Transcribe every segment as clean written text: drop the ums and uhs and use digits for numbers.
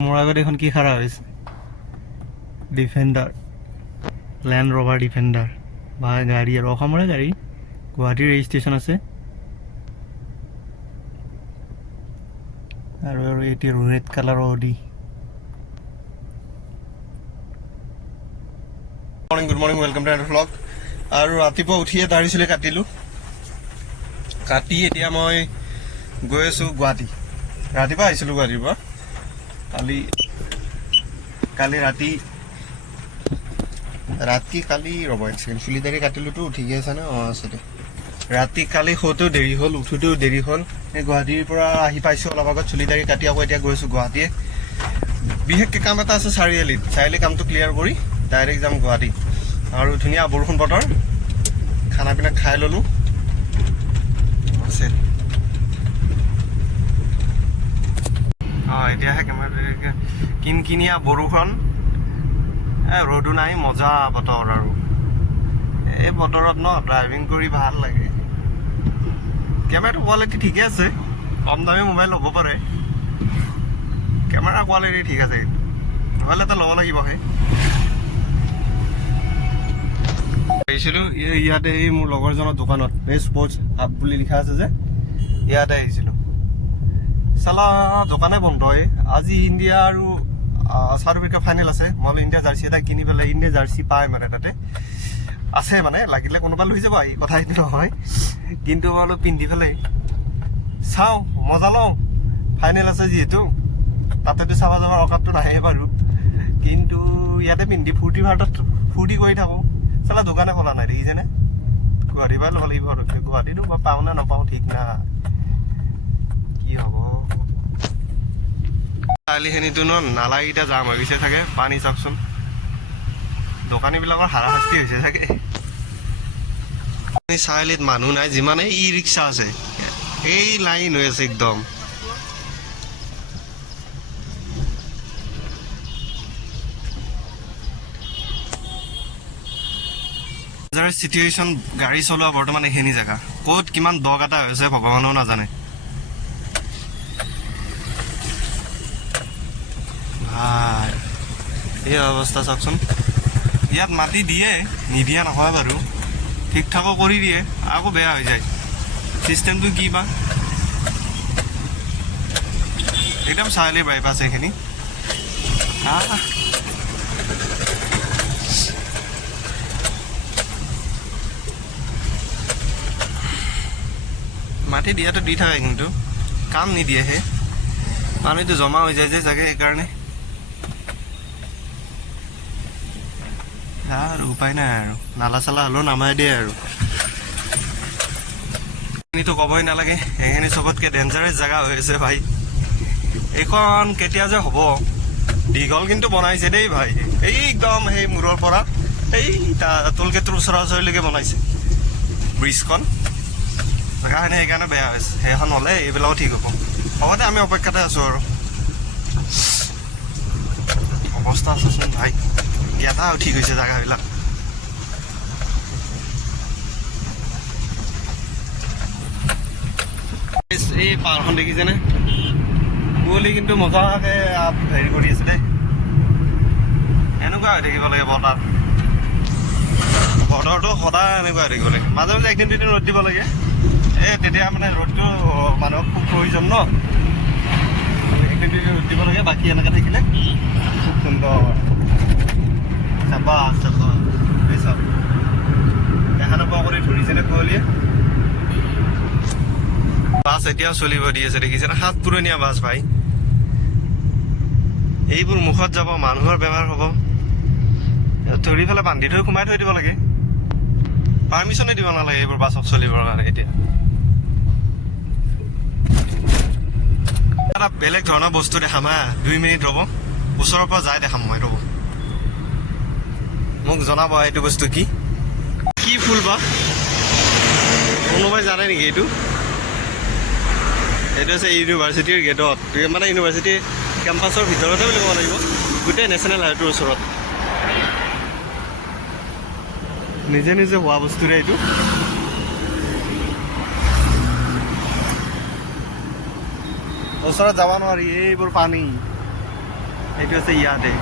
মোৰ আগত এখন কি খাৰা হৈছে ডিফেণ্ডাৰ লেণ্ড ৰভাৰ ডিফেণ্ডাৰ বা গাড়ী আৰু অসমৰে গাড়ী গুৱাহাটীৰ ৰেজিষ্ট্ৰেশ্যন আছে আৰু এতিয়া ৰেড কালাৰৰ Audi good morning welcome to another vlog আৰু ৰাতিপুৱা উঠিয়ে দাঢ়ি চুলি কাটি এতিয়া মই গৈ আছোঁ গুৱাহাটী ৰাতিপুৱা আহিছিলোঁ গুৱাহাটীৰ পৰা কালি ৰাতি ৰ'ব এক ছেকেণ্ড চুলি দাঢ়ি কাটিলোতো ঠিকে আছে ন অঁ আছে দে ৰাতি কালি শুতেও দেৰি হ'ল উঠোতেও দেৰি হ'ল এই গুৱাহাটীৰ পৰা আহি পাইছোঁ অলপ আগত চুলি দাঢ়ি কাটি আকৌ এতিয়া গৈছোঁ গুৱাহাটীয়ে বিশেষকৈ কাম এটা আছে চাৰিআলি কামটো ক্লিয়াৰ কৰি ডাইৰেক্ট যাম গুৱাহাটী আৰু ধুনীয়া বৰষুণ বতৰ খানা পিনা খাই ল'লোঁ আছে এতিয়াহে কেমেৰা কিনকিনীয়া বৰষুণ ৰ'দো নাই মজা বতৰ আৰু এই বতৰত ন ড্ৰাইভিং কৰি ভাল লাগে কেমেৰাটো কোৱালিটি ঠিকে আছে কম দামী মোবাইল ল'ব পাৰে কেমেৰা কোৱালিটি ঠিক আছে মোবাইল এটা ল'ব লাগিবহে আহিছিলোঁ ইয়াতে এই মোৰ লগৰজনৰ দোকানত এই স্পৰ্টছ হাব বুলি লিখা আছে যে ইয়াতে আহিছিলোঁ চালা দোকানে বন্ধ হয় আজি ইণ্ডিয়া আৰু চাউথ আফ্ৰিকাৰ ফাইনেল আছে মই ইণ্ডিয়া জাৰ্চি এটা কিনি পেলাই ইণ্ডিয়া জাৰ্চি পায় মানে তাতে আছে মানে লাগিলে কোনোবা লৈ যাব এই কথা এইটো নহয় কিন্তু মই অলপ পিন্ধি পেলাই চাওঁ মজা লওঁ ফাইনেল আছে যিহেতু তাতেতো চাব যাবৰ অকাতটো নাহে বাৰু কিন্তু ইয়াতে পিন্ধি ফূৰ্তি কৰি থাকোঁ চালা দোকানে খোলা নাই দেখিছেনে গুৱাহাটীৰ পৰা ল'ব লাগিব আৰু গুৱাহাটীতো পাওঁ নে নাপাওঁ ঠিক না কি হ'ব চাৰিআলিখিনিতো নালাকেইটা জাম হৈ গৈছে চাগে পানী চাওকচোন দোকানীবিলাকৰ হাৰাশাস্তি হৈছে চাগে চাৰিআলিত মানুহ নাই যিমানে ই ৰিক্সা আছে এই লাইন হৈ আছে একদম চিটুৱেশ্যন গাড়ী চলোৱা বৰ্তমান এইখিনি জেগা ক'ত কিমান দগ এটা হৈছে ভগৱানেও নাজানে এই অৱস্থা চাওকচোন ইয়াত মাটি দিয়ে নিদিয়া নহয় বাৰু ঠিক ঠাকো কৰি দিয়ে আকৌ বেয়া হৈ যায় চিষ্টেমটো কি বা একদম চাৰিআলিৰ বাইপাছ এইখিনি মাটি দিয়াটো দি থাকে কিন্তু কাম নিদিয়েহে পানীটো জমা হৈ যায় যে চাগে সেইকাৰণে আৰু উপায় নাই আৰু নালা চালা হ'লেও নামাই দিয়ে আৰু এইখিনিতো ক'বই নালাগে এইখিনি চবতকৈ ডেঞ্জাৰাছ জেগা হৈ আছে ভাই এইখন কেতিয়া যে হ'ব দীঘল কিন্তু বনাইছে দেই ভাই এই একদম সেই মূৰৰ পৰা এই টোলগেটৰ ওচৰা ওচৰিলৈকে বনাইছে ব্ৰিজখন জেগাখিনি সেইকাৰণে বেয়া হৈছে সেইখন হ'লে এইবিলাকো ঠিক হ'ব হ'বতে আমি অপেক্ষাতে আছোঁ আৰু অৱস্থা আছেচোন ভাই গেটা উঠি গৈছে জেগাবিলাক এই পাহাৰখন দেখিছেনে কুঁৱলী কিন্তু মজাকে হেৰি কৰি আছে দেই এনেকুৱা হৈ থাকিব লাগে বতৰটো সদায় এনেকুৱা হৈ থাকিব লাগে মাজে মাজে একদিন দুদিন ৰ'দ দিব লাগে তেতিয়া মানে ৰ'দটো মানুহক খুব প্ৰয়োজন ন একদিন দুদিন ৰ'দ দিব লাগে বাকী এনেকৈ থাকিলে খুব সুন্দৰ চাবা দেখা নোপোৱা কৰি ধৰিছেনে কুঁৱলীয়ে বাছ এতিয়াও চলিব দি আছে দেখিছেনে সাত পুৰণীয়া বাছ ভাই এইবোৰ মুখত যাব মানুহৰ বেমাৰ হ'ব ধৰি পেলাই বান্ধি থৈ সোমাই থৈ দিব লাগে পাৰ্মিশ্যনে দিব নালাগে এইবোৰ বাছত চলিবৰ কাৰণে এতিয়া এটা বেলেগ ধৰণৰ বস্তু দেখাম হা 2 মিনিট ৰ'ব ওচৰৰ পৰা যাই দেখাম মই ৰ'ব মোক জনাব এইটো বস্তু কি ফুল বা কোনোবাই জানে নেকি এইটো আছে ইউনিভাৰ্চিটিৰ গেটত মানে ইউনিভাৰ্চিটি কেম্পাছৰ ভিতৰতে বুলি ক'ব লাগিব গোটেই নেশ্যনেল হাইৱেটোৰ ওচৰত নিজে নিজে হোৱা বস্তুৰে এইটো ওচৰত যাব নোৱাৰি এইবোৰ পানী এইটো আছে ইয়াতে।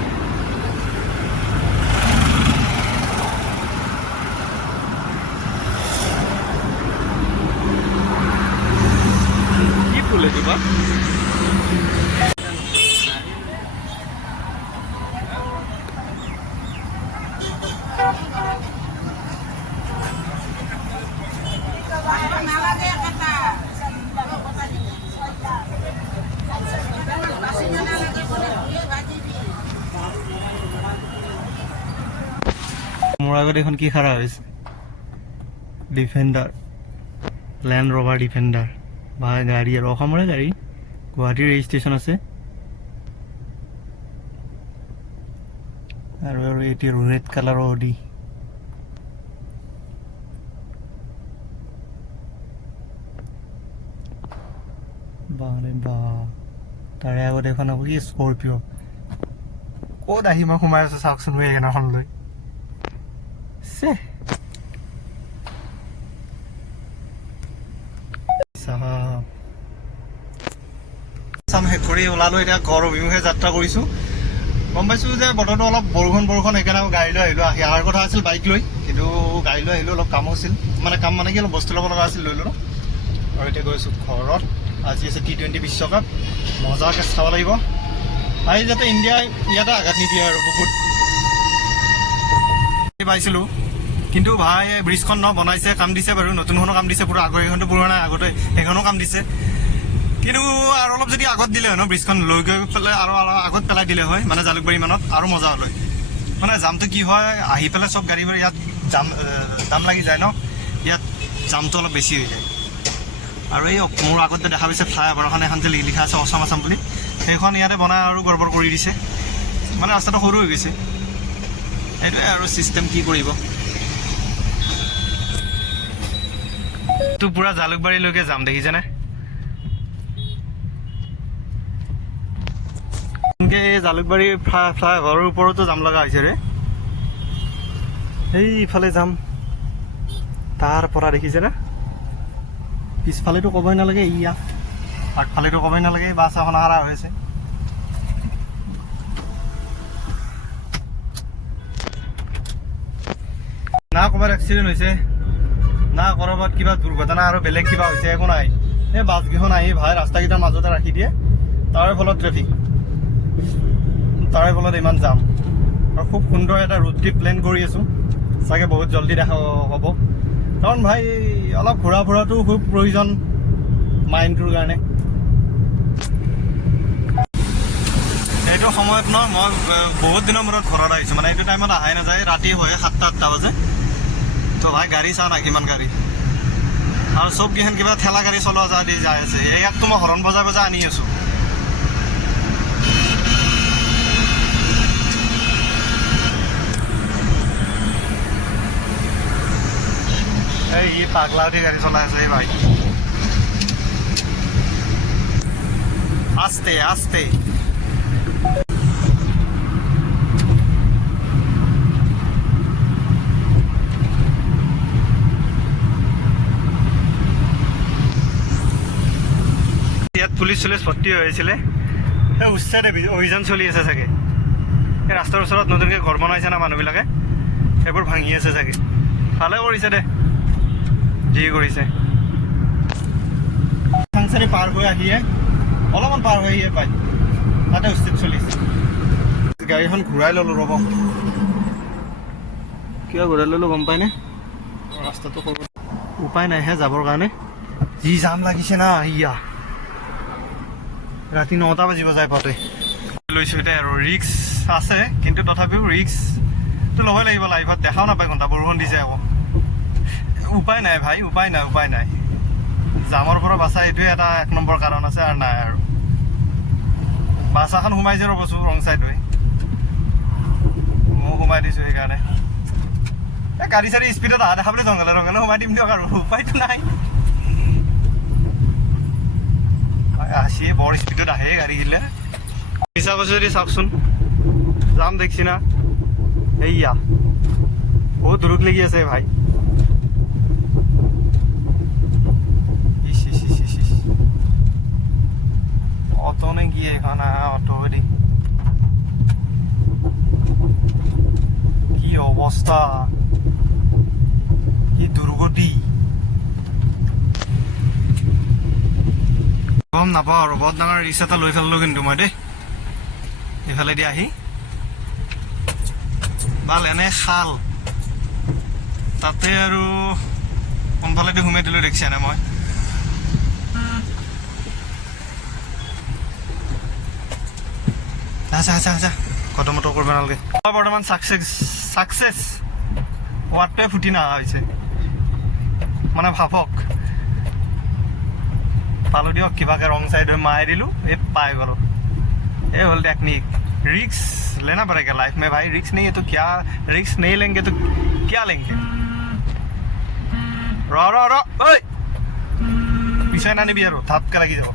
কি ফুল এইটো বা? মোৰ আগত এখন কি খাৰা হৈছে, ডিফেণ্ডাৰ, লেণ্ড ৰভাৰ ডিফেণ্ডাৰ বা গাড়ী আৰু অসমৰে গাড়ী, গুৱাহাটীৰ ৰেজিষ্ট্ৰেশ্যন আছে। আৰু এইটো ৰেড কালাৰৰ অডি। বাৰে বা, তাৰে আগত এখন আকৌ কি স্কৰপিঅ'। ক'ত আহি মই সোমাই আছো চাওকচোন ৱেগনাৰখন লৈ। শেষ কৰি ওলালো, এতিয়া ঘৰ অভিমুখে যাত্ৰা কৰিছো। গম পাইছো যে বতৰটো অলপ বৰষুণ সেইকাৰণে গাড়ী লৈ আহিলো। অহাৰ কথা আছিল বাইক লৈ, কিন্তু গাড়ী লৈ আহিলো, অলপ কামো আছিল, কাম মানে কি অলপ বস্তু ল'ব লগা আছিল, লৈ ল'লো। আৰু এতিয়া গৈছো ঘৰত। আজি আছে T20 বিশ্বকাপ, মজাকে চাব লাগিব। আজি যাতে ইণ্ডিয়াই ইয়াতে আঘাত নিদিয়ে আৰু বহুত পাইছিলো। কিন্তু ভাই ব্ৰিজখন বনাইছে, কাম দিছে বাৰু, নতুনখনো কাম দিছে, পুৰা আগৰ এইখনটো পুৰণা, আগতে সেইখনো কাম দিছে। কিন্তু আৰু অলপ যদি আগত দিলে হয় ন, ব্ৰিজখন লৈ গৈ পেলাই আৰু অলপ আগত পেলাই দিলে হয়, মানে জালুকবাৰী মানত আৰু মজা হ'ল হয়। মানে জামটো কি হয়, আহি পেলাই চব গাড়ীবোৰ ইয়াত জাম লাগি যায় ন, ইয়াত জামটো অলপ বেছি হৈ যায়। আৰু এই মোৰ আগতে দেখা পাইছে ফ্লাইঅভাৰখন এখন যে লিখা আছে অসম আছাম বুলি, সেইখন ইয়াতে বনাই আৰু গড়বড় কৰি দিছে। মানে ৰাস্তাটো সৰু হৈ গৈছে। সেইটোৱে আৰু চিষ্টেম কি কৰিব। তো পুৰা জালুকবাৰীলৈকে যাম, দেখিছেনে? এই জালুকবাৰী ফ্লাইঅভাৰৰ ওপৰতো যাম লগা হৈছে ৰে। সেইফালে যাম, তাৰ পৰা দেখিছেনে? পিছফালেতো ক'বই নালাগে, আগফালেতো ক'বই নালাগে, বাছ এখন খাৰা হৈছে। না ক'ৰবাত এক্সিডেণ্ট হৈছে, না ক'ৰবাত কিবা দুৰ্ঘটনা আৰু বেলেগ কিবা হৈছে, একো নাই। এই বাছকেইখন আহি ভাই ৰাস্তাকেইটাৰ মাজতে ৰাখি দিয়ে, তাৰে ফলত ট্ৰেফিক, তাৰে ফলত ইমান জাম। আৰু খুব সুন্দৰ এটা ৰোড ট্ৰিপ প্লেন কৰি আছোঁ, চাগে বহুত জল্দি দেখা হ'ব। কাৰণ ভাই অলপ ঘূৰা ফুৰাটো খুব প্ৰয়োজন মাইণ্ডটোৰ কাৰণে। এইটো সময়ত ন, মই বহুত দিনৰ মূৰত ঘৰত আহিছোঁ, মানে এইটো টাইমত অহাই নাযায়, ৰাতি হয় 7-8 বাজে। তো ভাই গাড়ী চা না কিমান গাড়ী, আৰু চব কেইখন কিবা ঠেলা গাড়ী চলোৱা যাই আছে। ইয়াকতো মই হৰণ বজাই আনি আছোঁ। এই পাগলা উঠি গাড়ী চলাই আছে এই ভাই, আস্তে আস্তে। ইয়াত পুলিচ ভৰ্তি হৈছিলে, সেই উচ্ছেদ অভিযান চলি আছে চাগে। এই ৰাস্তাৰ ওচৰত নতুনকৈ ঘৰ বনাইছে না মানুহবিলাকে, সেইবোৰ ভাঙি আছে চাগে। ভালে কৰিছে দে, যি কৰিছে। চাংচাৰি পাৰ হৈ আহিয়ে, অলপমান পাৰ হৈ আহিয়ে পায়, তাতে উচ্ছেদ চলিছে। গাড়ীখন ঘূৰাই ল'লো, ৰ'ব কিয় ঘূৰাই ল'লো গম পায়নে? ৰাস্তাটো উপায় নাইহে যাবৰ কাৰণে, যি জাম লাগিছে না। ৰাতি 9টা বাজিব যায় পাওঁতে। লৈছোঁ এতিয়া আৰু ৰিক্স আছে, কিন্তু তথাপিও ৰিক্সটো ল'বই লাগিব। লাইফত দেখাও নাপায় ঘণ্টা, বৰষুণ দিছে আকৌ। উপায় নাই ভাই, উপায় নাই। জামৰ পৰা বাচা এইটোৱে এটা 1 নম্বৰ কাৰণ আছে, আৰু নাই আৰু। বাছ এখন সোমাইছে ৰ'বচোন ৰং চাইড হৈ, মই সোমাই দিছোঁ সেইকাৰণে। এই গাড়ী চাড়ী স্পীডত অহা দেখা বুলি ৰঙালে সোমাই দিম দিয়ক, আৰু উপায়তো নাই। আসিয়ে বৰ স্পীডত আহে গাড়ীগিলা। মিছা কৈছোঁ যদি চাওকচোন, যাম দেখছি না, এইয়া বহুত দূৰত লাগি আছে ভাই। অটো নে কি এখন, অটো দি অৱস্থা কি দুৰ্গতি গম নাপাওঁ আৰু বহুত ডাঙৰ ৰিক্স এটা লৈ ফেললো কিন্তু মই দেই এইফালেদি আহি ভাল এনে খাল তাতে আৰু কোনফালেদি সোমাই দিলোঁ দেখিছা নে মই আচ্ছা আচ্ছা আচ্ছা কত মতো কৰিব নালাগে মই বৰ্তমান ছাকচেছ ৱাৰ্ডটোৱে ফুটি নহা হৈছে মানে ভাবক পালো দিয়ক কিবাকে ৰং চাইড হৈ মাৰি দিলোঁ এই পাই গ'লোঁ ये होल टेक्निक रिक्स लेना पड़ेगा लाइफ में भाई रिक्स नहीं है तो क्या रिक्स नहीं लेंगे तो क्या लेंगे रो रो रो ओए पीछे ना नहीं भी यारो थाप के लगी जाओ